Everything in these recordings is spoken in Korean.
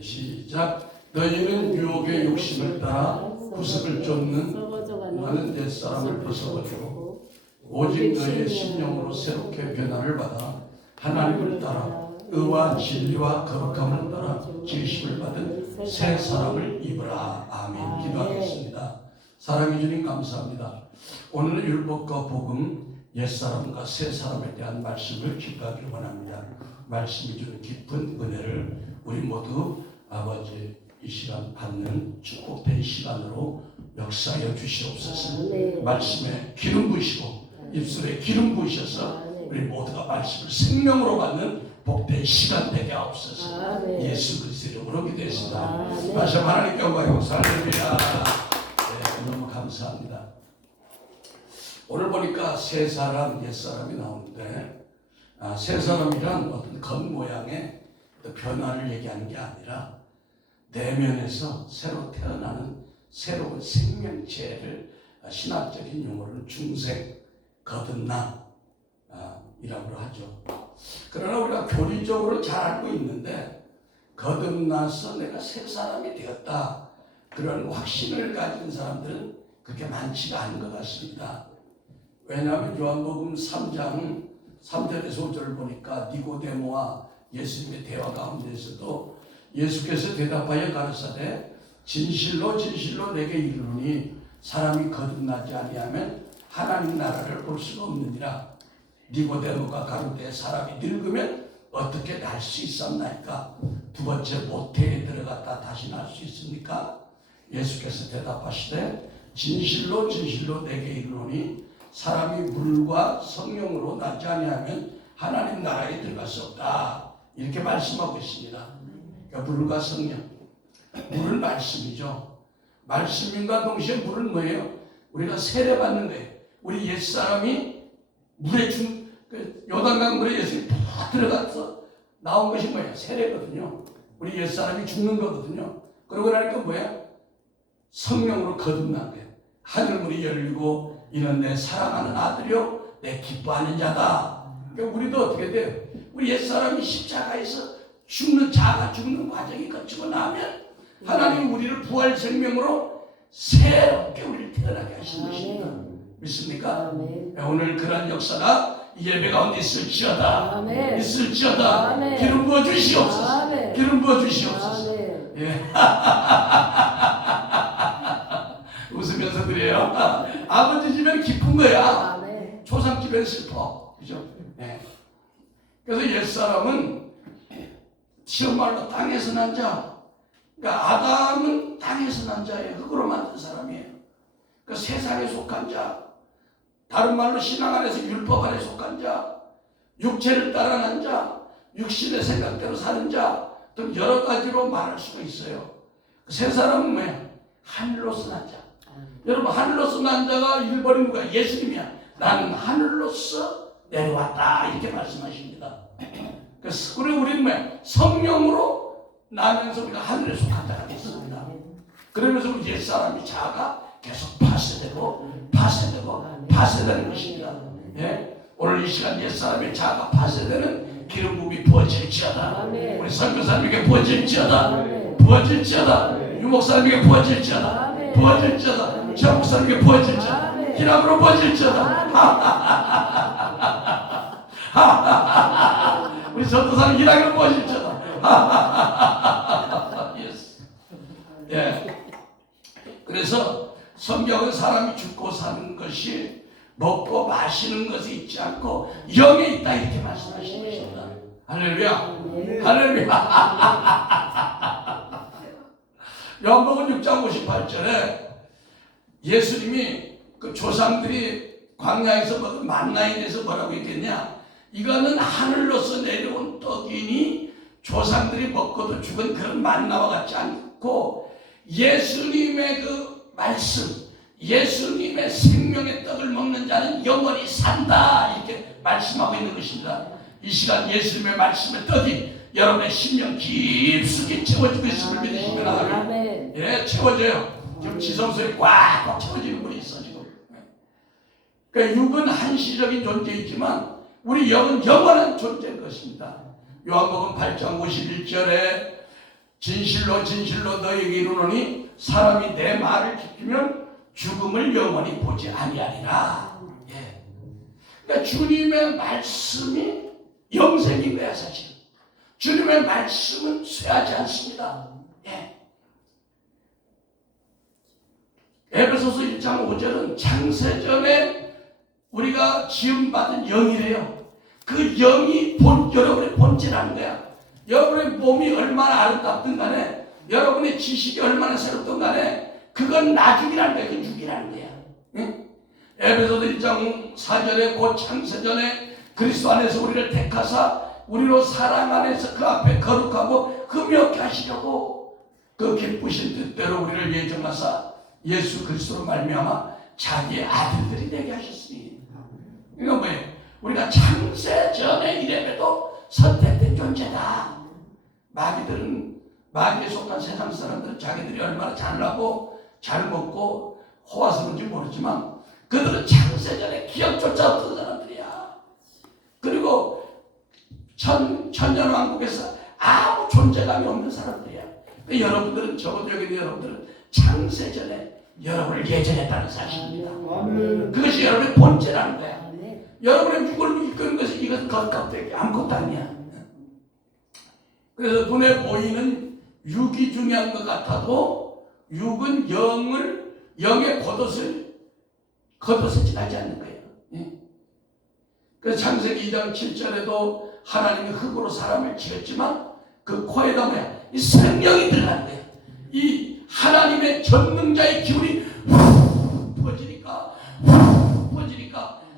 시작. 너희는 유혹의 욕심을 따라 구습을 쫓는 많은 옛사람을 벗어버리고 오직 너희의 심령으로 새롭게 변화를 받아 하나님을 따라 의와 진리와 거룩함을 따라 지으심을 받은 새 사람을 입으라. 아멘. 기도하겠습니다. 사랑해 주님 감사합니다. 오늘은 율법과 복음, 옛사람과 새사람에 대한 말씀을 기도하기를 원합니다. 말씀이 주는 깊은 은혜를 우리 모두 아버지 이 시간 받는 축복된 시간으로 역사하여 주시옵소서. 말씀에 기름 부으시고 입술에 기름 부으셔서 우리 모두가 말씀을 생명으로 받는 복된 시간 되게 하옵소서. 예수 그리스도의 이름으로 기도했습니다. 다시 한번 하나님께 영광 감사합니다. 네, 너무 감사합니다. 오늘 보니까 새 사람, 옛 사람이 나오는데 새 사람이란 어떤 겉모양의 변화를 얘기하는 게 아니라 내면에서 새로 태어나는 새로운 생명체를 신학적인 용어로는 중생, 거듭남 이라고 하죠. 그러나 우리가 교리적으로 잘 알고 있는데 거듭나서 내가 새 사람이 되었다 그런 확신을 가진 사람들은 그렇게 많지가 않은 것 같습니다. 왜냐하면 요한복음 3장 3절에서 5절을 보니까 니고데모와 예수님의 대화 가운데서도 예수께서 대답하여 가르사대 진실로 진실로 내게 이르노니 사람이 거듭나지 아니하면 하나님 나라를 볼 수가 없느니라. 니고데모가 가로되 사람이 늙으면 어떻게 날 수 있었나이까? 두 번째 모태에 들어갔다 다시 날 수 있습니까? 예수께서 대답하시되 진실로 진실로 내게 이르노니 사람이 물과 성령으로 나지 아니하면 하나님 나라에 들어갈 수 없다. 이렇게 말씀하고 있습니다. 그러니까 물과 성령, 물은 말씀이죠. 말씀인과 동시에 물은 뭐예요? 우리가 세례받는 거예요. 우리 옛사람이 물에 요단강 물에 예수님이 다 들어가서 나온 것이 뭐예요? 세례거든요. 우리 옛사람이 죽는 거거든요. 그러고 나니까 뭐야? 성령으로 거듭난 거예요. 하늘문이 열리고 이는 내 사랑하는 아들이요 내 기뻐하는 자다. 그러니까 우리도 어떻게 돼요? 우리 옛사람이 십자가에서 자가 죽는 과정이 거치고 나면 하나님 우리를 부활 생명으로 새롭게 우리를 태어나게 하신 것입니다. 믿습니까? 오늘 그런 역사가 이 예배 가운데 있을지어다. 있을지어다. 기름 부어 주시옵소서. 기름 부어 주시옵소서. 예. 웃으면서 그래요. 아버지 집엔 기쁜 거야. 조상 집엔 슬퍼. 그죠? 네. 그래서 옛사람은 시험 말로 땅에서 난 자. 그러니까 아담은 땅에서 난 자예요. 흙으로 만든 사람이에요. 그 세상에 속한 자. 다른 말로 신앙 안에서 율법 안에 속한 자. 육체를 따라간 자. 육신의 생각대로 사는 자. 등 여러 가지로 말할 수가 있어요. 세 사람은 뭐야? 하늘로서 난 자. 여러분 하늘로서 난 자가 1번이 누가? 예수님이야. 나는 하늘로서 내려왔다. 이렇게 말씀하십니다. 그래서 우리는 뭐야? 성령으로 나면서 우리가 하늘에 속한 자가 됐습니다. 그러면서 우리 옛사람이 자아가 계속 파쇄되는 것입니다. 예? 오늘 이 시간 옛사람의 자아가 파쇄되는 기름 부음이 부어질지어다. 우리 선교사님에게 부어질지어다. 유목사님에게 부어질지어다. 저 목사님에게 부어질지어다. 기남으로 부어질지어다. 우리 전도사님 기남으로 부어질지어다. 예. 그래서 성경은 사람이 죽고 사는 것이 먹고 마시는 것이 있지 않고 영에 있다 이렇게 말씀하시는 것입니다. 할렐루야. 요한복음 6장 58절에 예수님이 그 조상들이 광야에서 먹은 만나에 대해서 뭐라고 했겠냐? 이거는 하늘로서 내려온 떡이니 조상들이 먹고도 죽은 그런 만나와 같지 않고 예수님의 그 말씀, 예수님의 생명의 떡을 먹는 자는 영원히 산다 이렇게 말씀하고 있는 것입니다. 이 시간 예수님의 말씀의 떡이 여러분의 심령 깊숙이 채워지고 있음을 믿으시면 아멘. 예, 채워져요. 지금 지성소에 꽉꽉 채워지는 분이 있어 지금. 그러니까 육은 한시적인 존재이지만 우리 영은 영원한 존재인 것입니다. 요한복음 8장 51절에 진실로 진실로 너희에게 이르노니 사람이 내 말을 지키면 죽음을 영원히 보지 아니하리라. 예. 그러니까 주님의 말씀이 영생인 거야 사실. 주님의 말씀은 쇠하지 않습니다. 예. 에베소서 1장 5절은 창세전에 우리가 지음받은 영이래요. 그 영이 여러분의 본질이라는 거야. 여러분의 몸이 얼마나 아름답든 간에, 여러분의 지식이 얼마나 새롭든 간에, 그건 나중이라는 거야. 그건 죽이라는 거야. 응? 에베소서 1장 4절에 곧 창세전에 그리스도 안에서 우리를 택하사 우리로 사랑 안에서 그 앞에 거룩하고 흠없게 하시려고 그 기쁘신 뜻대로 우리를 예정하사 예수 그리스도로 말미암아 자기의 아들들이 되게 하셨으니. 이건 뭐예요? 우리가 창세전에 이래봬도 선택된 존재다. 마귀에 속한 세상 사람들은 자기들이 얼마나 잘나고 잘 먹고 호화스러운지 모르지만 그들은 창세전에 기억조차 없던 사람들이야. 그리고 천년왕국에서 아무 존재감이 없는 사람들이야. 여러분들은, 적어도 여기 있는 여러분들은 창세전에 여러분을 예정했다는 사실입니다. 그것이 여러분의 본체라는 거야. 여러분의 육을 이끄는 것이 이것은 겉껍데기 아무것도 아니야. 그래서 눈에 보이는 육이 중요한 것 같아도 육은 영의 겉옷을 지나지 않는 거예요. 예. 그래서 창세기 2장 7절에도 하나님이 흙으로 사람을 지었지만 그 코에다 뭐야? 이 생명이 들어가는 거예요. 이 하나님의 전능자의 기운이 퍼지니까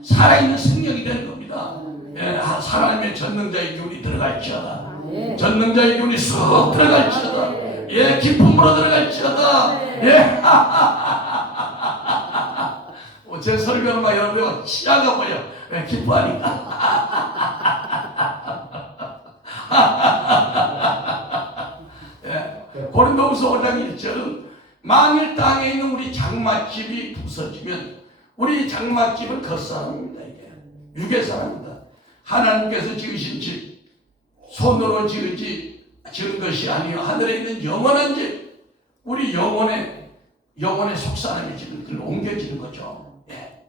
살아있는 생명이 되는 겁니다. 예, 하나님의 전능자의 기운이 들어갈지어다. 전능자의 기운이 쑥 들어갈지어다. 예, 기쁨으로 들어갈지어다. 예. 제 설교는 막 여러분 치아가 보여. 예, 기뻐하니까. 예, 고린도후서 5장 1절은 만일 땅에 있는 우리 장막집이 부서지면 우리 장막집은 겉사람입니다. 이게 육의 사람입니다. 하나님께서 지으신 집, 손으로 지은 것이 아니요 하늘에 있는 영원한 집, 우리 영혼의 속사람이 지금 그걸 옮겨지는 거죠. 예.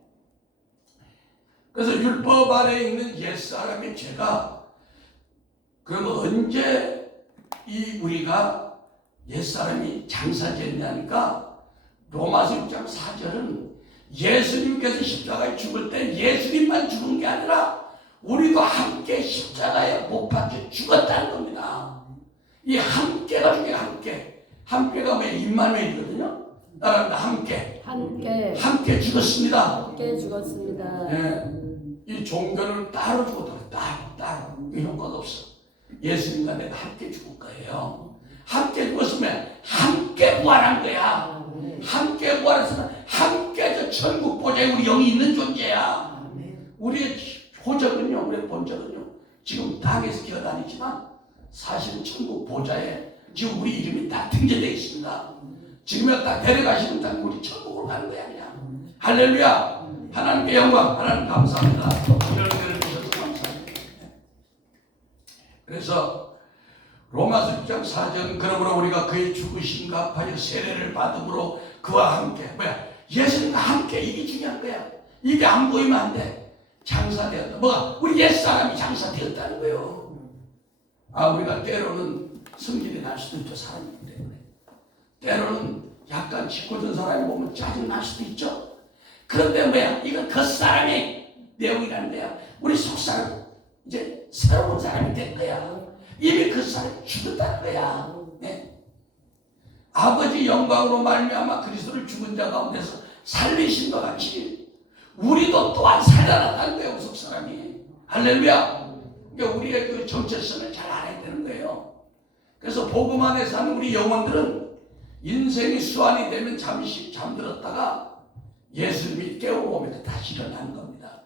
그래서 율법 아래에 있는 옛사람의 죄가, 그러면 언제 우리가 옛사람이 장사됐냐니까 로마서 6장 4절은 예수님께서 십자가에 죽을 때 예수님만 죽은 게 아니라 우리도 함께 십자가에 못 박혀 죽었다는 겁니다. 이 함께가 중요해요. 함께가 뭐예요? 임마누엘이거든요. 따라합니다. 함께 죽었습니다. 함께 죽었습니다. 네. 이 종교는 따로 죽었다. 따로. 이 효과가 없어. 예수님과 내가 함께 죽을 거예요. 함께 죽었으면 함께 부활한 거야. 함께 부활해서 함께 저 천국 보좌에 우리 영이 있는 존재야. 우리의 호적은요, 우리의 본적은요, 지금 땅에서 기어다니지만 사실은 천국 보좌에 지금 우리 이름이 다 등재되어 있습니다. 지금에 딱 데려가시는 딱 우리 천국으로 가는 거야 그냥. 할렐루야. 하나님께 영광, 하나님 감사합니다. 이런 은혜를 주셔서 감사합니다. 그래서 로마서 6장 4절 그러므로 우리가 그의 죽으심과 합하여 세례를 받음으로 그와 함께 예수님과 함께 이게 중요한 거야. 이게 안 보이면 안 돼. 장사되었다. 뭐가? 우리 옛사람이 장사되었다는 거예요. 우리가 때로는 성질이 날 수도 있죠. 사람이기 때문에. 때로는 약간 짓궂은 사람이 보면 짜증 날 수도 있죠. 그런데 이건 겉사람의 내용이라는 거야. 우리 속사람 이제 새로운 사람이 된 거야. 이미 그 사람이 죽었다는 거야. 네. 아버지 영광으로 말미암아 그리스도를 죽은 자 가운데서 살리신 것 같이 우리도 또한 살아났다는 거예요. 속사람이. 할렐루야. 그러니까 우리의 그 정체성을 잘 알아야 되는 거예요. 그래서 복음 안에 사는 우리 영혼들은 인생이 수완이 되면 잠시 잠들었다가 예수님이 깨워오면 다시 일어나는 겁니다.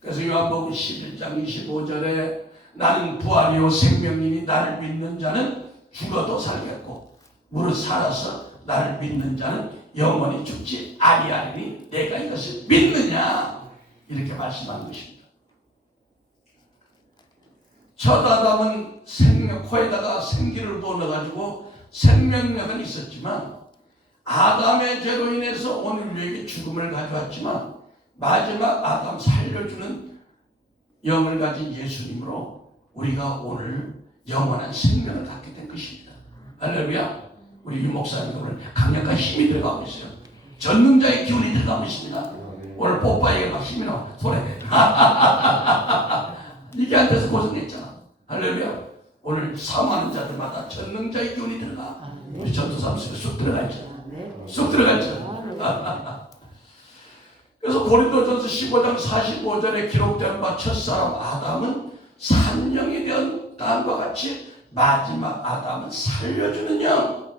그래서 요한복음 11장 25절에 나는 부활이요 생명이니 나를 믿는 자는 죽어도 살겠고 무릇 살아서 나를 믿는 자는 영원히 죽지 아니하리니 내가 이것을 믿느냐 이렇게 말씀한 것입니다. 첫 아담은 생명, 코에다가 생기를 부어넣어가지고 생명력은 있었지만 아담의 죄로 인해서 오늘 우리에게 죽음을 가져왔지만 마지막 아담 살려주는 영을 가진 예수님으로 우리가 오늘 영원한 생명을 갖게 된 것입니다. 할렐루야. 우리 유 목사님 오늘 강력한 힘이 들어가고 있어요. 전능자의 기운이 들어가고 있습니다. 오늘 뽀빠이에 막 힘이 나와. 손에 이게 안 돼서 고생했잖아. 할렐루야. 오늘 사모하는 자들마다 전능자의 기운이 들어가. 우리 전도사 속에 쑥 들어가죠. 쑥 들어갔죠. 그래서 고린도전서 15장 45절에 기록된 바 첫사람 아담은 산영이 된 다음과 같이 마지막 아담은 살려주는 영,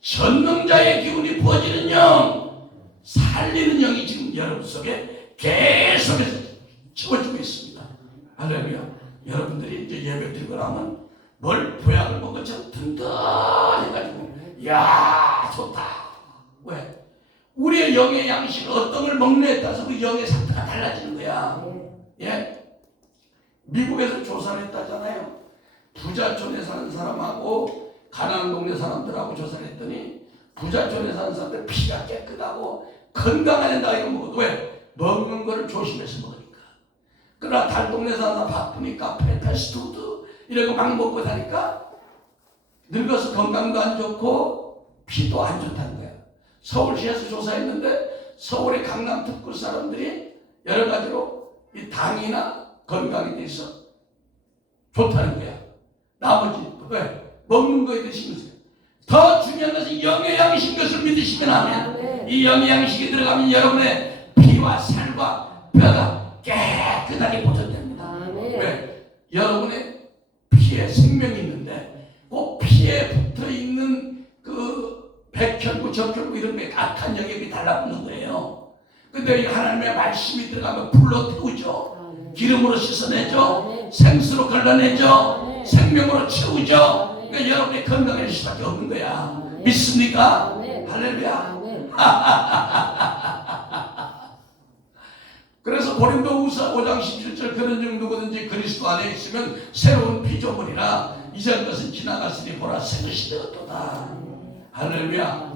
전능자의 기운이 부어지는 영, 살리는 영이 지금 여러분 속에 계속해서 채워지고 있습니다. 할렐루야. 여러분들이 이제 예배 드리고 나면 뭘 보약을 먹은 것처럼 든든해가지고 야 좋다. 왜? 우리의 영의 양식 어떤 걸 먹느냐에 따라서 그 영의 상태가 달라지는 거야. 예? 미국에서 조사를 했다잖아요. 부자촌에 사는 사람하고 가난한 동네 사람들하고 조사를 했더니 부자촌에 사는 사람들 피가 깨끗하고 건강한 나이가 먹어도 왜? 먹는 거를 조심해서 먹으니까. 그러나 달동네 사는 사람 바쁘니까 패스트푸드 이러고 막 먹고 사니까 늙어서 건강도 안 좋고 피도 안 좋다는 거야. 서울시에서 조사했는데 서울의 강남 특구 사람들이 여러 가지로 이 당이나 건강에 대해서 좋다는 거야. 나머지 왜? 먹는 거에 대해 신경 써요. 더 중요한 것은 영의 양식인 것을 믿으시면 하면 이 영의 양식이 들어가면 여러분의 피와 살과 뼈가 깨끗하게 보존됩니다. 왜? 여러분의 피에 생명이 있는데 그 피에 붙어있는 그 백혈구, 적혈구 이런 게 악한 영역이 달라붙는 거예요. 근데 하나님의 말씀이 들어가면 불로 태우죠. 기름으로 씻어내죠. 생수로 걸러내죠. 생명으로 채우죠. 그러니까 여러분의 건강해질 수밖에 없는 거야. 믿습니까? 할렐루야. 그래서 고린도후서 5장 17절 그런 중 누구든지 그리스도 안에 있으면 새로운 피조물이라 이전 것은 지나갔으니 보라 새 것이 되었도다. 할렐루야.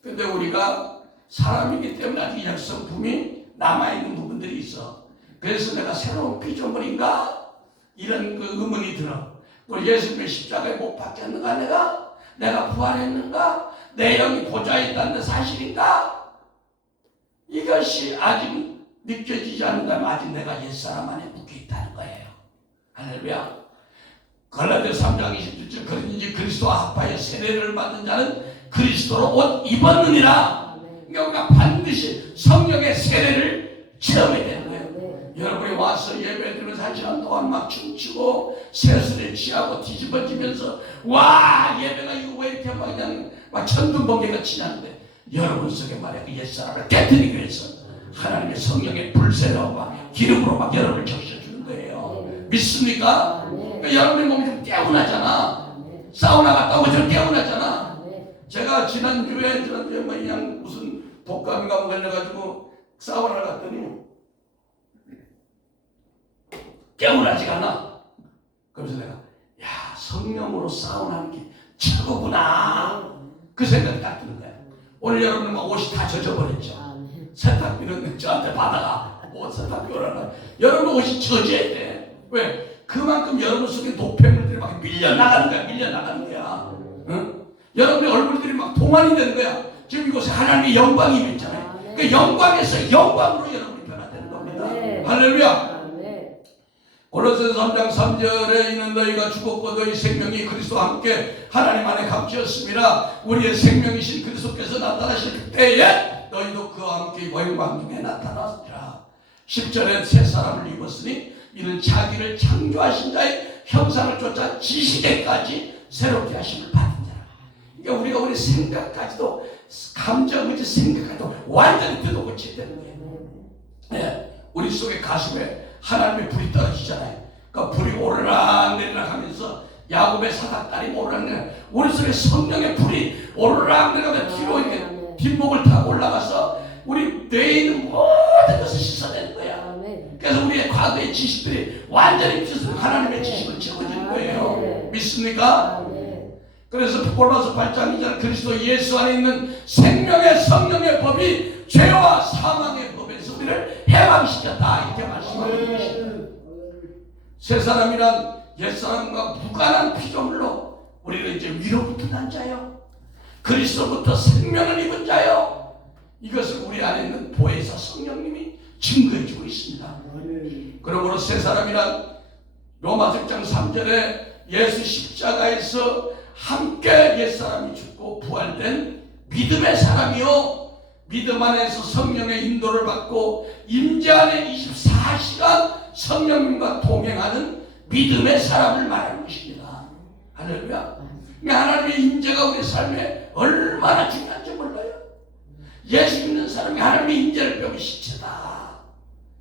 근데 우리가 사람이기 때문에 아직 약성품이 남아있는 부분들이 있어. 그래서 내가 새로운 피조물인가? 이런 그 의문이 들어. 또 예수님의 십자가에 못 박혔는가 내가 부활했는가? 내 영이 보좌에 있다는 사실인가? 이것이 아직 느껴지지 않는다면 아직 내가 옛사람 안에 묶여있다는 거예요. 할렐루야. 갈라디아서 3장 27절 그런지 그리스도와 합하여 세례를 받은 자는 그리스도로 옷 입었느니라. 그러니까 우리가 반드시 성령의 세례를 체험해야 되는 거예요. 여러분이 와서 예배드리면서 1시간 동안 막 춤추고 세수를 취하고 뒤집어지면서 와 예배가 이거 왜 이렇게 막 그냥 막 천둥번개가 치냐는데 여러분 속에 말이야 그 옛사람을 깨뜨리기 위해서 하나님의 성령의 불세례와 기름으로 막 여러분을 적셔주는 거예요. 믿습니까? 그러니까 여러분의 몸이 좀 깨어나잖아. 사우나 갔다 오고 좀 깨어나잖아. 제가 지난주에 뭐 그냥 무슨 독감인가 뭐 걸려가지고 사우나를 갔더니 깨어나지가 않아. 그래서 내가 야 성령으로 사우나하는 게 최고구나 그 생각이 딱 드는 거야. 오늘 여러분은 막 옷이 다 젖어버렸죠. 세탁비는 저한테 받아가 옷 세탁비 오라나. 여러분 옷이 젖어야 돼. 왜? 그만큼 여러분 속에 노폐물들이 막 밀려나가는 거야. 밀려나가는 거야. 응? 여러분의 얼굴들이 막 동안이 되는 거야. 지금 이곳에 하나님의 영광이 있잖아요. 그 영광에서 영광으로 여러분이 변화되는 겁니다. 할렐루야. 골로새서 3장 3절에 있는 너희가 죽었고 너희 생명이 그리스도와 함께 하나님 안에 값지었습니다. 우리의 생명이신 그리스도께서 나타나실 그때에 너희도 그와 함께 영광 중에 나타났으리라. 10절에 새 사람을 입었으니 이는 자기를 창조하신 자의 형상을 쫓아 지시게까지 새롭게 하심을 받은 자라. 그러니까 우리가 우리 생각까지도 감정, 의지, 생각까지도 완전히 뜯어고쳐야 되는 거예요. 네. 우리 속에 가슴에 하나님의 불이 떨어지잖아요. 그러니까 불이 오르락 내리락 하면서 야곱의 사닥다리 오르락 내리락 우리 속에 성령의 불이 오르락 내리락 뒤로 이렇게 뒷목을 타고 올라가서 우리 뇌에 있는 모든 것을 씻어내는 거야. 그러니까 그래서 우리의 과거의 지식들이 완전히 비춰서 하나님의 지식을 채워진 거예요. 믿습니까? 그래서 골로새 8장 2절 그리스도 예수 안에 있는 생명의 성령의 법이 죄와 사망의 법에서 우리를 해방시켰다 이렇게 말씀하는 것입니다. 새 사람이란 옛 사람과 무관한 피조물로 우리는 이제 위로부터 난 자요, 그리스도부터 생명을 입은 자요, 이것을 우리 안에 있는 보혜사 성령님이 증거해주고 있습니다. 그러므로 새 사람이란 로마서 6장 3절에 예수 십자가에서 함께 옛사람이 죽고 부활된 믿음의 사람이요, 믿음 안에서 성령의 인도를 받고 임재 안에 24시간 성령님과 동행하는 믿음의 사람을 말하는 것입니다. 할렐루야. 하나님의 임재가 우리 삶에 얼마나 중요한지 몰라요. 예수 믿는 사람이 하나님의 임재를 배우기 시체다.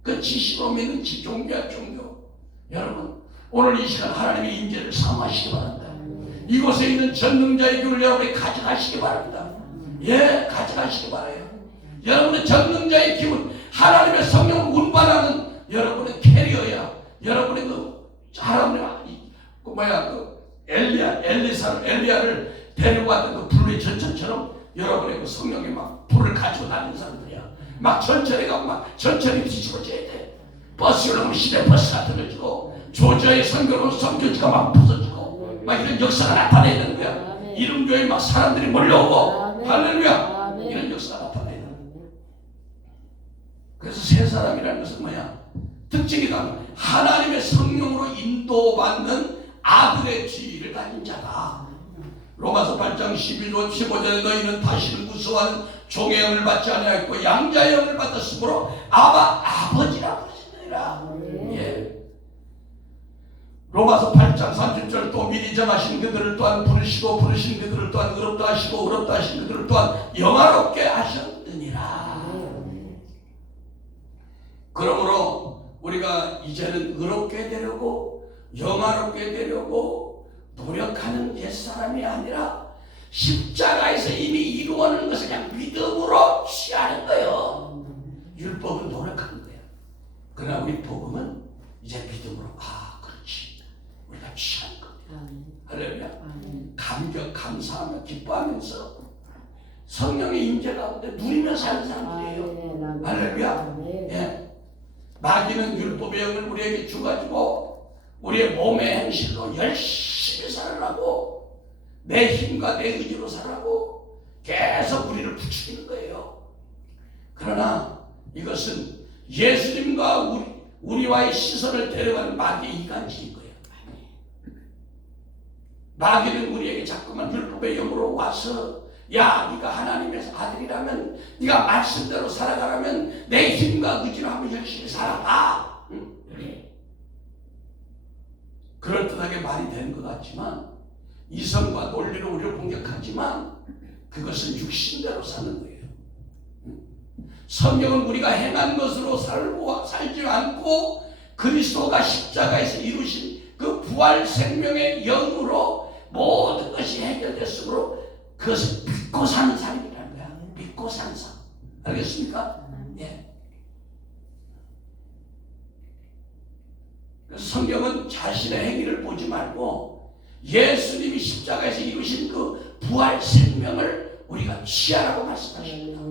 그 지식으로 믿는 종교야 종교. 여러분 오늘 이 시간 하나님의 임재를 사모하시기 바랍니다. 이곳에 있는 전능자의 교를 여러분이 가져가시기 바랍니다. 예, 가져가시기 바라요. 여러분의 전능자의 기운, 하나님의 성령을 운반하는 여러분의 캐리어야. 여러분의 하나님의 엘리야를 데리고 왔던 그 불의 전천처럼 여러분의 그 성령이 막 불을 가지고 다니는 사람들이야. 막 전철에 가고 막 전철이 뒤집어져야 돼. 버스를 오면 시내 버스가 틀어지고 조저의 선교로 선교지가 막 부서지고 막 이런 역사가 나타나야 되는 거야. 이름교회 막 사람들이 몰려오고 할렐루야. 이런 역사가 나타나야 되는 거야. 그래서 새 사람이라는 것은 뭐야? 특징이다. 하나님의 성령으로 인도받는 아들의 지위를 가진 자다. 로마서 8장 12절 15절에 너희는 다시는 무서워하는 종의 영을 받지 아니하였고 양자의 영을 받았으므로 아버지라 부르시느니라. 예. 로마서 8장 30절 또 미리 정하신 그들을 또한 부르시고 부르신 그들을 또한 의롭다 하시고 의롭다 하신 그들을 또한 영화롭게 하셨느니라. 그러므로 우리가 이제는 의롭게 되려고 영화롭게 되려고 노력하는 옛사람이 아니라 십자가에서 이미 이루어낸 것을 그냥 믿음으로 취하는 거예요. 율법은 노력하는 거예요. 그러나 우리 복음은 이제 믿음으로 그렇지 우리가 취하는 거예요. 할렐루야. 감격 감사하며 기뻐하면서 성령의 임재 가운데 누리며 사는 사람들이에요. 할렐루야. 예. 마귀는 율법의 영을 우리에게 주가지고 우리의 몸의 행실로 열심히 살아라고 내 힘과 내 의지로 살아라고 계속 우리를 부추기는 거예요. 그러나 이것은 예수님과 우리와의 시선을 데려가는 마귀의 이간질인 거예요. 마귀는 우리에게 자꾸만 율법의 영으로 와서 야, 네가 하나님의 아들이라면 네가 말씀대로 살아가라면 내 힘과 의지로 한번 열심히 살아봐. 그럴듯하게 말이 되는 것 같지만 이성과 논리로 우리를 공격하지만 그것은 육신대로 사는 거예요. 성경은 우리가 행한 것으로 살지 않고 그리스도가 십자가에서 이루신 그 부활 생명의 영으로 모든 것이 해결됐으므로 그것을 믿고 사는 삶이라는 거야. 믿고 사는 삶. 알겠습니까? 예. 그래서 성경은 자신의 행위를 보지 말고 예수님이 십자가에서 이루신 그 부활 생명을 우리가 취하라고 말씀하십니다.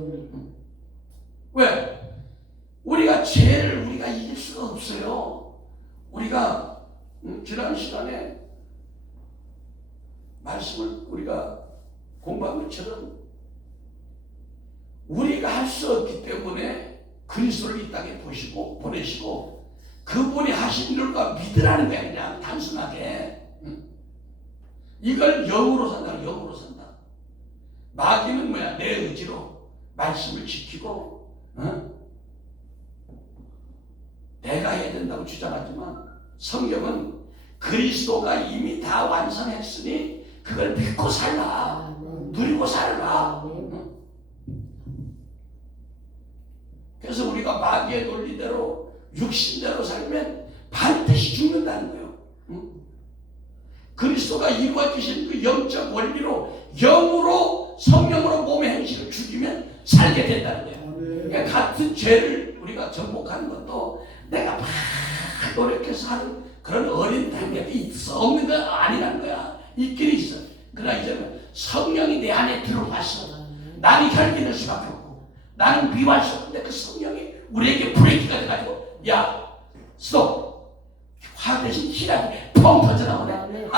왜? 우리가 죄를 우리가 이길 수가 없어요. 우리가 지난 시간에 말씀을 우리가 공부한 것처럼 우리가 할 수 없기 때문에 그리스도를 이 땅에 보내시고 그분이 하신 일과 믿으라는 거야. 그냥 단순하게 이걸 영으로 산다. 영으로 산다. 마귀는 뭐야? 내 의지로 말씀을 지키고 내가 해야 된다고 주장하지만 성경은 그리스도가 이미 다 완성했으니 그걸 믿고 살라. 누리고 살라. 그래서 우리가 마귀의 논리대로 육신대로 살면 반드시 죽는다는 거예요. 그리스도가 이루어주신 그 영적 원리로 영으로 성령으로 몸의 행실을 죽이면 살게 된다는 거예요. 그러니까 같은 죄를 우리가 정복하는 것도 내가 막 노력해서 하는 그런 어린 단계도 있어 없는 거 아니라는 거야. 있긴 있어. 그러나 이제는 성령이 내 안에 들어와서 나는 혈기낼 수밖에 없고 나는 미워할 수 없는데 그 성령이 우리에게 브레이크가 돼가지고 야 스톱, 화 대신 희락이 펑 터져나오네.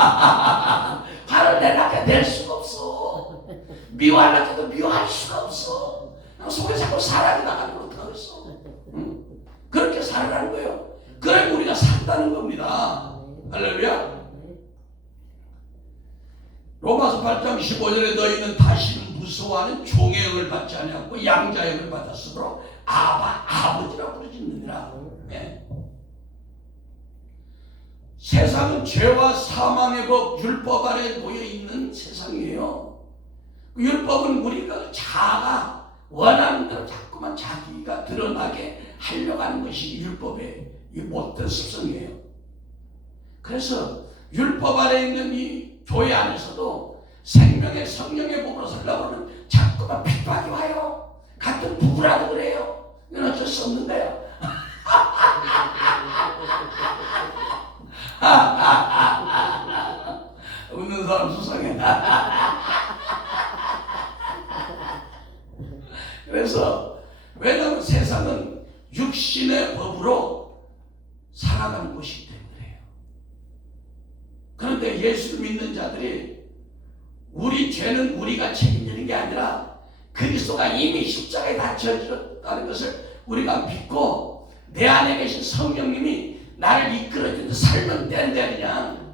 화를 내려고 낼 수가 없어. 미워하려고 해도 미워할 수가 없어. 속에 자꾸 사랑이 나가는 걸 어떡하겠어. 응? 그렇게 살아가는 거예요. 그래 우리가 산다는 겁니다. 할렐루야. 로마서 8장 15절에 너희는 다시는 무서워하는 종의 영을 받지 아니하고 양자의 영을 받았으므로 아버지라 부르짖느니라. 네. 세상은 죄와 사망의 법, 율법 아래 놓여 있는 세상이에요. 율법은 우리가 자아가 원하는 대로 자꾸만 자기가 드러나게 하려고 하는 것이 율법의 이 못된 습성이에요. 그래서 율법 아래 있는 이 교회 안에서도 생명의 성령의 법으로 살려고 하면 자꾸만 핍박이 와요. 같은 부부라도 그래요. 이건 어쩔 수 없는 거예요. 웃는 사람 수상해. 그래서 왜냐하면 세상은 육신의 법으로 살아가는 것이기 때문에 그래요. 그런데 예수를 믿는 자들이 우리 죄는 우리가 책임지는 게 아니라 그리스도가 이미 십자가에 다 져졌다는 것을 우리가 믿고 내 안에 계신 성령님이 나를 이끌어주는 살면 되는데 그냥.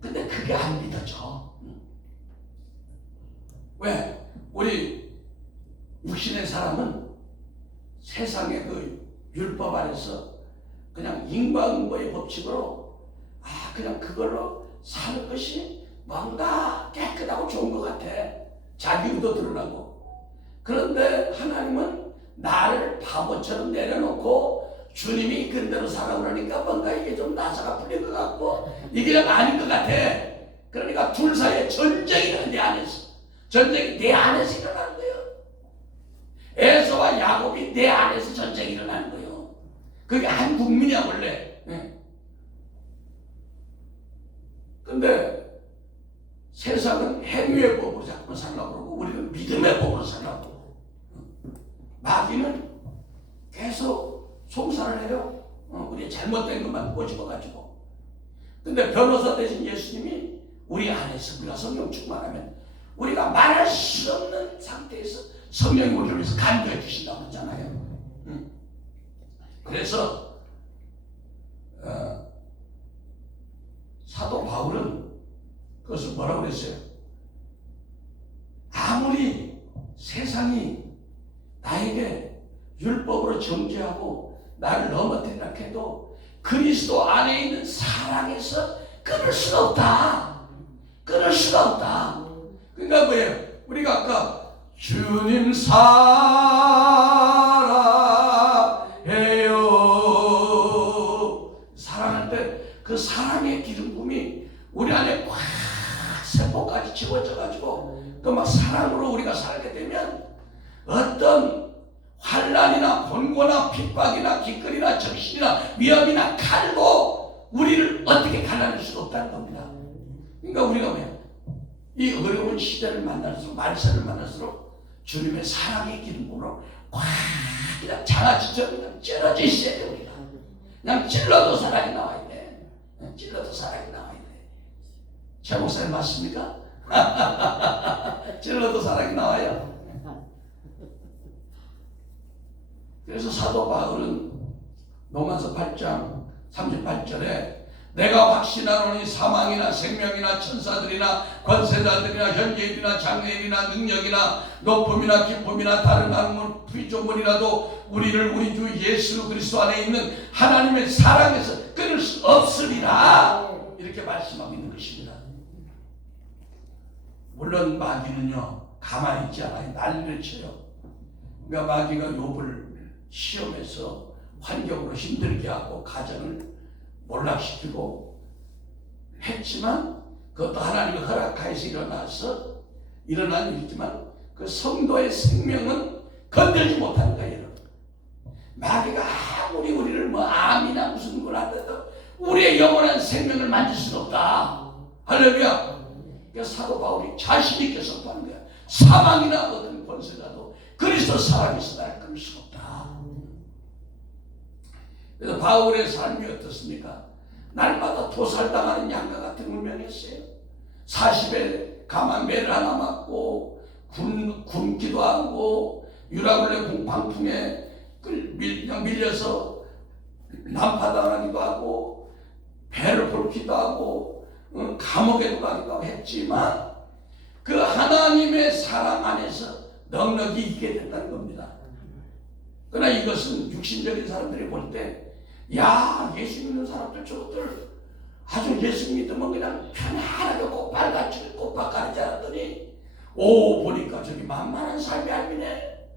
근데 그게 안 믿어져. 왜? 우리 육신의 사람은 세상의 그 율법 안에서 그냥 인과응보의 법칙으로 그냥 그걸로 사는 것이 뭔가 깨끗하고 좋은 것 같아. 자기 의도 드러나고. 그런데 하나님은 나를 바보처럼 내려놓고 주님이 이끈 대로 살아 그러니까 뭔가 이게 좀 나사가 풀린 것 같고 이게 좀 아닌 것 같아. 그러니까 둘 사이에 전쟁이 일어나. 내 안에서 전쟁이 내 안에서 일어나는 거예요. 에서와 야곱이 내 안에서 전쟁이 일어나는 거예요. 그게 한 국민이야 원래. 근데 세상은 행위의 법으로 자꾸 살라고 그러고 우리는 믿음의 법으로 살라고 그러고 마귀는 계속 송사를 해요. 우리 잘못된 것만 꼬집어가지고. 근데 변호사 대신 예수님이 우리 안에서 우리가 성령 충만하면 우리가 말할 수 없는 상태에서 성령이 우리를 위해서 간구해 주신다고 하잖아요. 그래서 사도 바울은 그것을 뭐라고 그랬어요? 아무리 세상이 나에게 율법으로 정죄하고 나를 넘어뜨리라 해도 그리스도 안에 있는 사랑에서 끊을 수가 없다. 끊을 수가 없다. 그러니까 뭐예요? 우리가 아까 주님 사랑해요. 사랑할 때 그 사랑의 기름 부음이 우리 안에 꽉 세포까지 채워져가지고 또 막 사랑으로 우리가 살게 되면 어떤 환난이나 곤고나 핍박이나 기끌이나 적신이나 위험이나 칼도 우리를 어떻게 갈라낼 수가 없다는 겁니다. 그러니까 우리가 뭐야? 이 어려운 시대를 만날수록 말세를 만날수록 주님의 사랑의 기름으로 꽉 그냥 장아찌처럼 그냥 찌러져 있어야 돼. 우리가 그냥 찔러도 사랑이 나와야 돼. 찔러도 사랑이 나와야 돼. 제 목사님 맞습니까? 찔러도 사랑이 나와요. 그래서 사도 바울은 로마서 8장 38절에 내가 확신하노니 사망이나 생명이나 천사들이나 권세자들이나 현재일이나 장래일이나 능력이나 높음이나 기쁨이나 다른 만물 피조물이라도 우리를 우리 주 예수 그리스도 안에 있는 하나님의 사랑에서 끊을 수 없으리라. 이렇게 말씀하고 있는 것입니다. 물론 마귀는요 가만히 있지 않아요. 난리를 쳐요. 그러니까 마귀가 욥을 시험에서 환경으로 힘들게 하고 가정을 몰락시키고 했지만 그것도 하나님의 허락하에서 일어난 일이지만 그 성도의 생명은 건들지 못하는 거예요. 마귀가 아무리 우리를 뭐 암이나 무슨 걸 하더라도 우리의 영원한 생명을 만질 수는 없다. 할렐루야. 그래서 사도 바울이 자신 있게 선포하는 거야. 사망이나 어떤 권세라도 그리스도 살아계서 날 끊을 수 없다. 그래서 바울의 삶이 어떻습니까? 날마다 도살당하는 양과 같은 운명이었어요. 40에 가만 매를 하나 맞고 굶기도 하고 유라굴레 방풍에 밀려서 난파당하기도 하고 배를 볼기도 하고 감옥에도 가기도 했지만 그 하나님의 사랑 안에서 넉넉히 있게 됐다는 겁니다. 그러나 이것은 육신적인 사람들이 볼 때 야, 예수 믿는 사람들 저것들 아주 예수 믿으면 그냥 편안하게 꽃밭 가리지 않았더니 보니까 저기 만만한 삶이 아니네.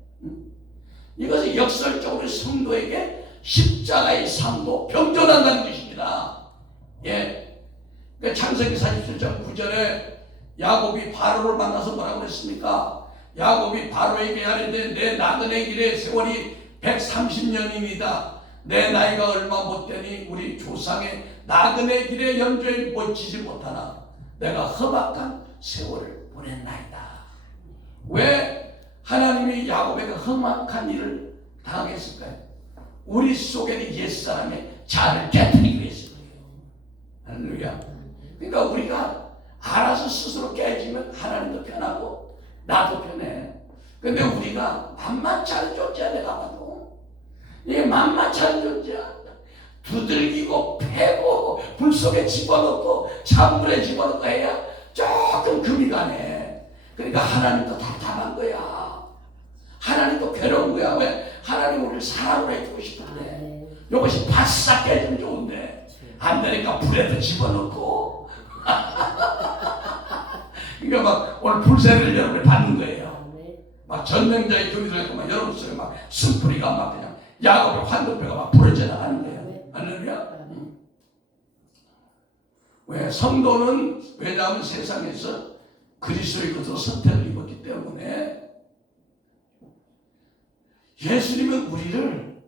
이것은 역설적으로 성도에게 십자가의 삶도 병존한다는 것입니다. 예. 그러니까 창세기 47장 9절에 야곱이 바로를 만나서 뭐라고 그랬습니까? 야곱이 바로에게 하려되 내 나그네 길의 세월이 130년입니다. 내 나이가 얼마 못되니 우리 조상의 나그네 길의 연조에 못지지 못하나 내가 험악한 세월을 보냈나이다. 왜 하나님이 야곱에게 험악한 일을 당했을까요? 우리 속에는 옛사람의 자를 깨뜨리기 위해서 그래요. 할렐루야. 그러니까 우리가 알아서 스스로 깨지면 하나님도 편하고 나도 편해. 근데 우리가 만만치 않은 존재야. 내가 봐도 이게 만만치 않은 존재야. 두들기고 패고 불 속에 집어넣고 찬물에 집어넣고 해야 조금 금이 가네. 그러니까 하나님도 답답한 거야. 하나님도 괴로운 거야. 왜? 하나님 우리를 사랑으로 해주고 싶은데 이것이 바싹 깨지면 좋은데 안 되니까 불에도 집어넣고 그러니까 막 오늘 불새를 여러분이 받는 거예요. 막 전쟁자의 교리를 막 여러분 속에 막 숨뿌리가 막 그냥 야곱의 환도뼈가 막 부러져 나가는 거예요. 할렐루야. 왜? 성도는 왜냐하면 세상에서 그리스도의 것으로 선택을 입었기 때문에 예수님은 우리를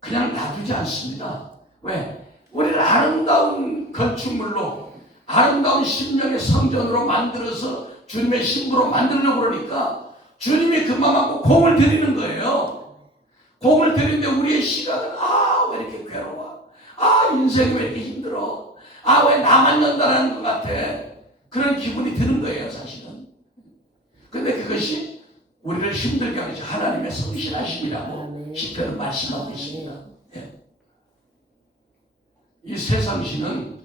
그냥 놔두지 않습니다. 왜? 우리를 아름다운 건축물로 아름다운 심령의 성전으로 만들어서 주님의 신부로 만들려고 그러니까 주님이 그 마음 갖고 공을 들이는 거예요. 공을 들이는데 우리의 시각은 왜 이렇게 괴로워? 인생이 왜 이렇게 힘들어? 왜 나만 연다라는 것 같아? 그런 기분이 드는 거예요, 사실은. 근데 그것이 우리를 힘들게 하는 하나님의 성실하심이라고 시편은 말씀하고 있습니다. 예. 이 세상신은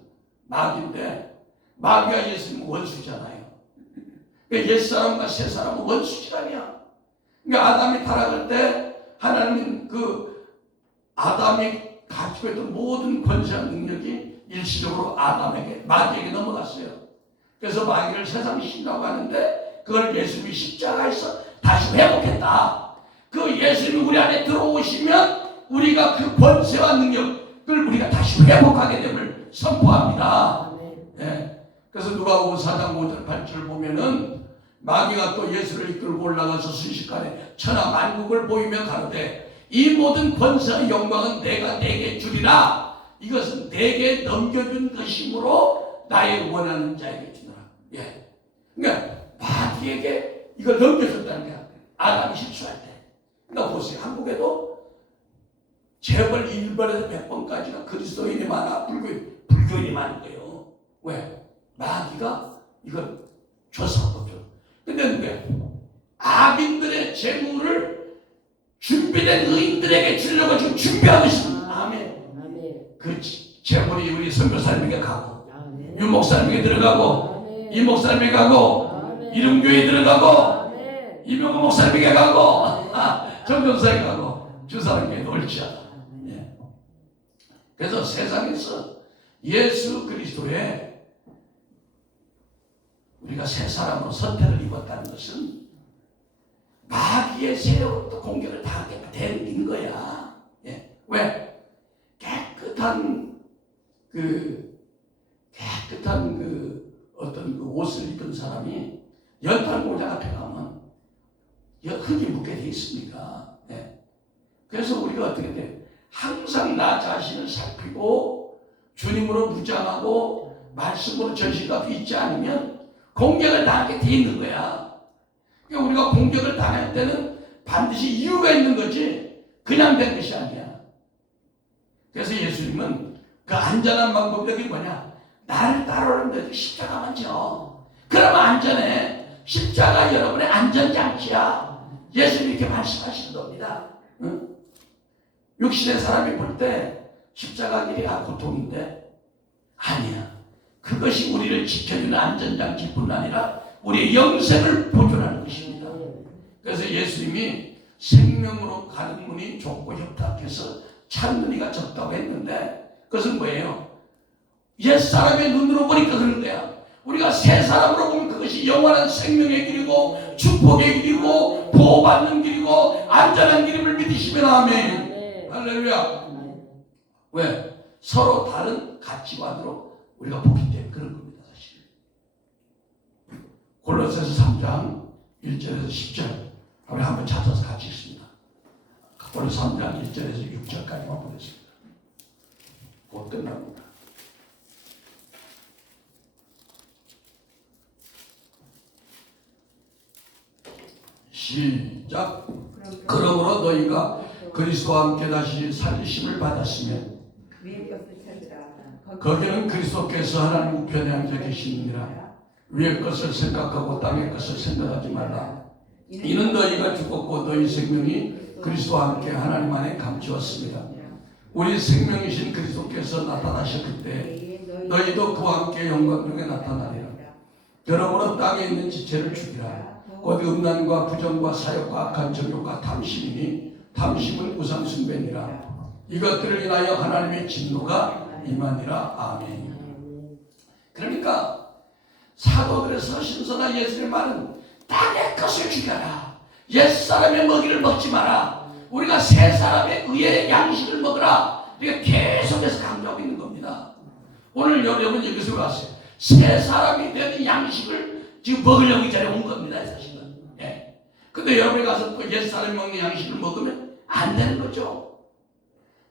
마귀인데 마귀와 예수님은 원수잖아요. 그러니까 옛사람과 새사람은 원수지간이야. 그러니까 아담이 타락할 때 하나님은 그 아담이 가지고 있던 모든 권세와 능력이 일시적으로 아담에게 마귀에게 넘어갔어요. 그래서 마귀를 세상이 신다고 하는데 그걸 예수님이 십자가에서 다시 회복했다. 그 예수님이 우리 안에 들어오시면 우리가 그 권세와 능력을 우리가 다시 회복하게 됨을 선포합니다. 네. 그래서 누가복음 4장 5절 8절 보면은 마귀가 또 예수를 이끌고 올라가서 순식간에 천하 만국을 보이며 가로되 이 모든 권세와 영광은 내가 내게 주리라. 이것은 내게 넘겨준 것이므로 나의 원하는 자에게 주노라. 예. 그러니까 마귀에게 이걸 넘겨줬다는 거야. 아담이 실수할 때. 그러니까 보세요. 한국에도 재벌 1번에서 100번까지가 그리스도인이 많아, 불교인이 많은 거예요. 왜? 마귀가 이걸 줬었거든. 근데 왜? 악인들의 재물을 준비된 의인들에게 주려고 지금 준비하고 있습니다. 아멘. 그 재물이 우리 선교사님에게 가고, 유 목사님에게 들어가고, 이 목사님에게 가고, 이름교회에 들어가고, 이명호 목사님에게 가고, 정전사에게 가고, 주사님에게 올지어다. 예. 그래서 세상에서 예수 그리스도의 우리가 새 사람으로 선택을 입었다는 것은 마귀의 세력으로부터 공격을 당하게 되는 거야. 예. 왜? 깨끗한 어떤 그 옷을 입은 사람이 연탄 공장 앞에 가면 흙이 묻게 돼 있습니까? 예. 그래서 우리가 어떻게 돼? 항상 나 자신을 살피고 주님으로 무장하고 말씀으로 전신갑주 있지 않으면 공격을 당하게 돼 있는 거야. 그러니까 우리가 공격을 당할 때는 반드시 이유가 있는 거지 그냥 된 것이 아니야. 그래서 예수님은 그 안전한 방법이 뭐냐? 나를 따라오는데 십자가만 져. 그러면 안전해. 십자가 여러분의 안전장치야. 예수님이 이렇게 말씀하시는 겁니다. 응? 육신의 사람이 볼 때 십자가 길이 고통인데 아니야. 그것이 우리를 지켜주는 안전장치뿐 아니라 우리의 영생을 보존하는 것입니다. 그래서 예수님이 생명으로 가는 문이 좁고 협탁해서 찾는 이가 적다고 했는데 그것은 뭐예요? 옛사람의 눈으로 보니까 그런 거야. 우리가 새 사람으로 보면 그것이 영원한 생명의 길이고 축복의 길이고 보호받는 길이고 안전한 길임을 믿으시면 아멘. 할렐루야. 왜? 서로 다른 가치관으로 우리가 보기 때문에 그런 겁니다. 사실. 골로새서 3장 1절에서 10절 우리 한번 찾아서 같이 읽습니다. 골로새 3장 1절에서 6절까지만 보겠습니다. 곧 끝납니다. 시작. 그러므로 너희가 그리스도와 함께 다시 살리심을 받았으면 거기는 그리스도께서 하나님 우편에 앉아 계시느니라. 위의 것을 생각하고 땅의 것을 생각하지 말라. 이는 너희가 죽었고 너희 생명이 그리스도와 함께 하나님 안에 감추었습니다. 우리 생명이신 그리스도께서 나타나셨을 때 너희도 그와 함께 영광 중에 나타나리라. 그러므로 땅에 있는 지체를 죽이라. 곧 음란과 부정과 사욕과 악한 정욕과 탐심이니 탐심은 우상 숭배니라. 이것들을 인하여 하나님의 진노가 임하니라. 아멘. 그러니까 사도들에서 신선한 예수의 말은 땅의 것을 죽여라. 옛사람의 먹이를 먹지 마라. 우리가 새 사람의 의의 양식을 먹으라. 우리가 계속해서 강조하고 있는 겁니다. 오늘 여러분 여기서 왔어요. 새 사람이 되는 양식을 지금 먹으려고 이 자리에 온 겁니다. 사실은. 예. 근데 여러분이 가서 또 옛사람이 먹는 양식을 먹으면 안 되는 거죠.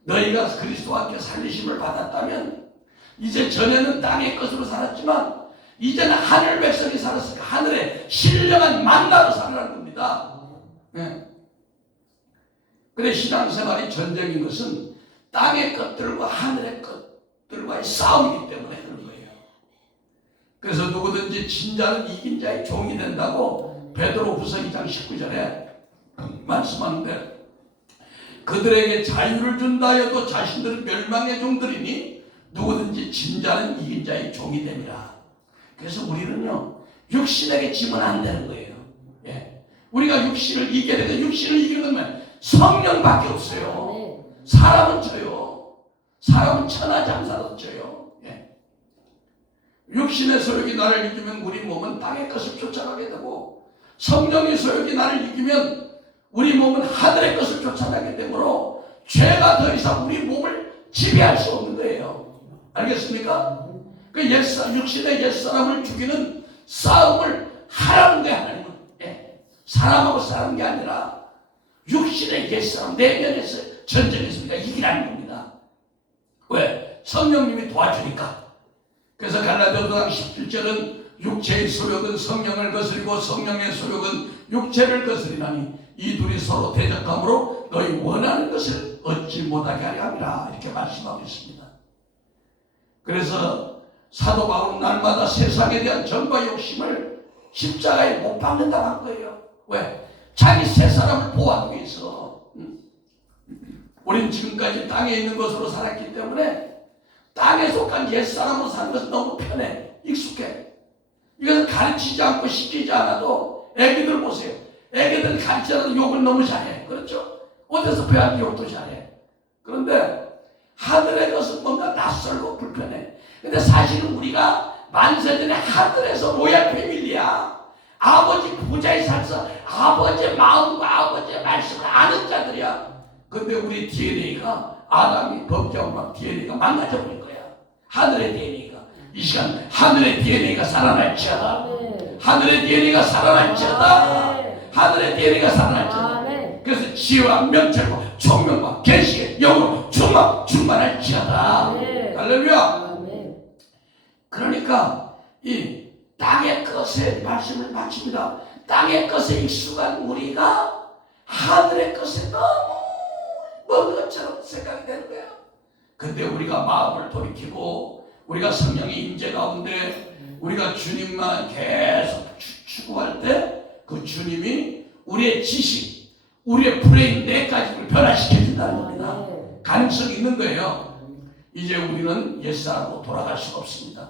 너희가 그리스도와 함께 살리심을 받았다면 이제 전에는 땅의 것으로 살았지만 이제는 하늘 백성이 살았으니까 하늘의 신령한 만나로 살아가는 겁니다. 예. 그래 신앙생활이 전쟁인 것은 땅의 것들과 하늘의 것들과의 싸움이기 때문에 그런 거예요. 그래서 누구든지 진자는 이긴 자의 종이 된다고 베드로후서 2장 19절에 말씀하는데 그들에게 자유를 준다 해도 자신들은 멸망의 종들이니 누구든지 진자는 이긴 자의 종이 됩니다. 그래서 우리는요 육신에게 지면 안 되는 거예요. 예. 우리가 육신을 이겨야 되는데 육신을 이기는 건 성령밖에 없어요. 사람은 져요. 사람은 천하장사로 져요. 예. 육신의 소욕이 나를 이기면 우리 몸은 땅의 것을 쫓아가게 되고 성령의 소욕이 나를 이기면 우리 몸은 하늘의 것을 쫓아가게 되므로 죄가 더 이상 우리 몸을 지배할 수 없는 거예요. 알겠습니까? 그 육신의 옛사람을 죽이는 싸움을 하라는 거야. 하나님은. 예. 사람하고 싸우는 게 아니라 육신의 옛사람 내면에서 전쟁에서 우리가 이기라는 겁니다. 왜? 성령님이 도와주니까. 그래서 갈라디아서 17절은 육체의 소욕은 성령을 거스리고 성령의 소욕은 육체를 거스리나니 이 둘이 서로 대적함으로 너희 원하는 것을 얻지 못하게 하려 함이라 이렇게 말씀하고 있습니다. 그래서 사도 바울은 날마다 세상에 대한 정과 욕심을 십자가에 못 박는다고 한 거예요. 왜? 자기 새 사람을 보호하기 위해서. 우린 지금까지 땅에 있는 것으로 살았기 때문에 땅에 속한 옛사람으로 사는 것은 너무 편해. 익숙해. 이것을 가르치지 않고 시키지 않아도 애기들 보세요. 애기들 가르치지 않아도 욕을 너무 잘해. 그렇죠? 어디서 배웠는지 욕도 잘해. 그런데 하늘의 것은 뭔가 낯설고 불편해. 근데 사실은 우리가 만세전에 하늘에서 로얄 패밀리야. 아버지 부자에 살서 아버지의 마음과 아버지의 말씀을 아는 자들이야. 근데 우리 DNA가 아담이 범죄하고 막 DNA가 망가져버린 거야. 하늘의 DNA가. 이 시간 하늘의 DNA가 살아날지어다. 하늘의 DNA가 살아날지어다. 하늘의 DNA가 살아날지어다. 그래서 지혜와 명철과 총명과 계시의 영으로 충만할지어다. 네. 할렐루야. 아멘. 그러니까 이 땅의 것에 말씀을 마칩니다. 땅의 것에 익숙한 우리가 하늘의 것에 너무 먼 것처럼 생각이 되는 거예요. 근데 우리가 마음을 돌이키고 우리가 성령의 임재 가운데 우리가 주님만 계속 추구할 때 그 주님이 우리의 지식, 우리의 브레인 뇌까지를 변화시켜준다는 겁니다. 네. 가능성이 있는 거예요. 이제 우리는 옛사람으로 돌아갈 수가 없습니다.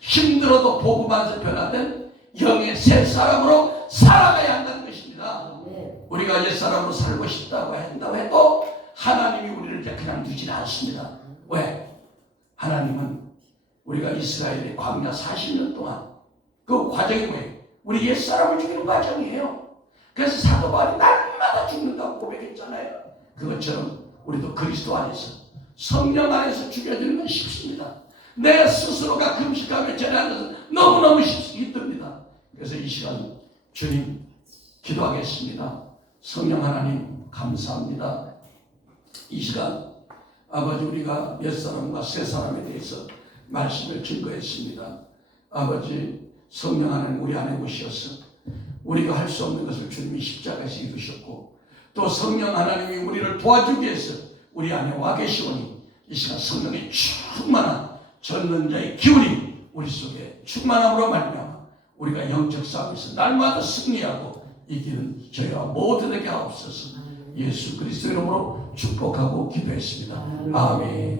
힘들어도 복음 안에서 변화된 영의 새 사람으로 살아가야 한다는 것입니다. 네. 우리가 옛사람으로 살고 싶다고 한다고 해도 하나님이 우리를 이제 그냥 두지는 않습니다. 왜? 하나님은 우리가 이스라엘의 광야 40년 동안 그 과정이 뭐예요? 우리 옛사람을 죽이는 과정이에요. 그래서 사도 바울이 날마다 죽는다고 고백했잖아요. 그것처럼 우리도 그리스도 안에서 성령 안에서 죽여지는 건 쉽습니다. 내 스스로가 금식하며 전하는 것은 너무너무 힘듭니다. 그래서 이 시간 주님 기도하겠습니다. 성령 하나님 감사합니다. 이 시간 아버지 우리가 옛사람과 새사람에 대해서 말씀을 증거했습니다. 아버지 성령 하나님 우리 안에 오셔서 우리가 할 수 없는 것을 주님이 십자가에서 이루셨고 또 성령 하나님이 우리를 도와주기 위해서 우리 안에 와 계시오니 이 시간 성령의 충만한 전능자의 기운이 우리 속에 충만함으로 말미암아 우리가 영적 싸움에서 날마다 승리하고 이기는 저희와 모두에게 하옵소서. 예수 그리스도 이름으로 축복하고 기도했습니다. 아멘.